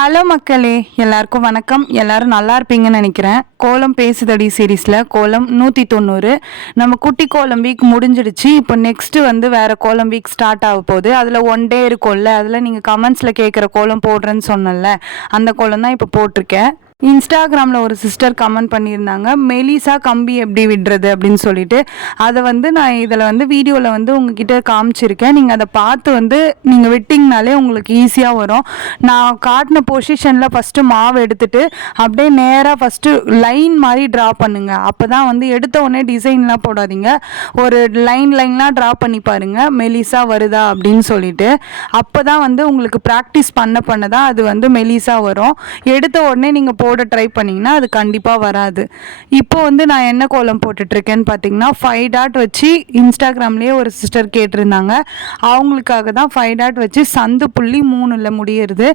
Hello மக்களே, எல்லாருக்கும் வணக்கம். எல்லாரும் நல்லா இருப்பீங்கன்னு நினைக்கிறேன். கோலம் பேசுதடி சீரீஸில் கோலம் 190 நம்ம குட்டி கோலம் வீக் முடிஞ்சிடுச்சு. இப்போ நெக்ஸ்ட்டு வேறு கோலம் வீக் ஸ்டார்ட் ஆக போகுது. அதில் 1 டே இருக்கும்ல, அதில் நீங்கள் கமெண்ட்ஸில் கேட்குற கோலம் போடுறேன்னு சொன்னல, அந்த கோலம் தான் இப்போ போட்டிருக்கேன். இன்ஸ்டாகிராமில் ஒரு சிஸ்டர் கமெண்ட் பண்ணியிருந்தாங்க, மெலிசா கம்பி எப்படி விடுறது அப்படின்னு சொல்லிட்டு. அதை நான் இதில் வீடியோவில் உங்ககிட்ட காமிச்சிருக்கேன். நீங்கள் அதை பார்த்து நீங்கள் விட்டிங்கனாலே உங்களுக்கு ஈஸியாக வரும். நான் காட்டின பொசிஷனில் ஃபஸ்ட்டு மாவு எடுத்துகிட்டு அப்படியே நேராக ஃபஸ்ட்டு லைன் மாதிரி ட்ரா பண்ணுங்கள். அப்போ தான் எடுத்த உடனே டிசைன்லாம் போடாதீங்க. ஒரு லைன்லாம் ட்ரா பண்ணி பாருங்கள், மெலிசா வருதா அப்படின்னு சொல்லிட்டு. அப்போ தான் உங்களுக்கு ப்ராக்டிஸ் பண்ண தான் அது மெலிசா வரும். எடுத்த உடனே நீங்கள் போட ட்ரை பண்ணிங்கன்னா அது கண்டிப்பாக வராது. இப்போ நான் என்ன கோலம் போட்டுட்ருக்கேன்னு பார்த்தீங்கன்னா, 5 டாட் வச்சு இன்ஸ்டாகிராம்லேயே ஒரு சிஸ்டர் கேட்டிருந்தாங்க. அவங்களுக்காக தான் 5 டாட் வச்சு சந்து புள்ளி 3ல் முடியிறது.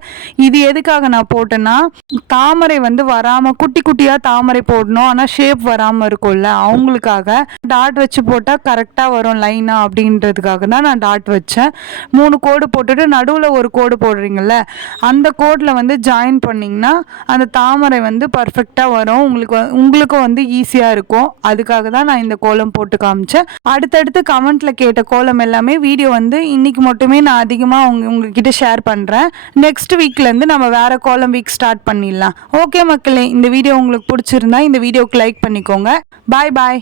இது எதுக்காக நான் போட்டேன்னா, தாமரை வராமல் குட்டி குட்டியாக தாமரை போடணும், ஆனால் ஷேப் வராமல் இருக்கும்ல, அவங்களுக்காக டாட் வச்சு போட்டால் கரெக்டாக வரும் லைனாக அப்படின்றதுக்காக தான் நான் டாட் வச்சேன். 3 கோடு போட்டுட்டு நடுவில் ஒரு கோடு போடுறீங்கள்ல, அந்த கோடில் ஜாயின் பண்ணிங்கன்னா அந்த தாமரை பர்ஃபெக்டாக வரும். உங்களுக்கும் ஈஸியாக இருக்கும். அதுக்காக தான் நான் இந்த கோலம் போட்டு காமிச்சேன். அடுத்தடுத்து கமெண்ட்டில் கேட்ட கோலம் எல்லாமே வீடியோ இன்னைக்கு மட்டுமே நான் அதிகமாக உங்ககிட்ட ஷேர் பண்ணுறேன். நெக்ஸ்ட் வீக்லேருந்து நம்ம வேறு கோலம் வீக் ஸ்டார்ட் பண்ணிடலாம். ஓகே மக்களே, இந்த வீடியோ உங்களுக்கு பிடிச்சிருந்தா இந்த வீடியோக்கு லைக் பண்ணிக்கோங்க. பாய் பாய்.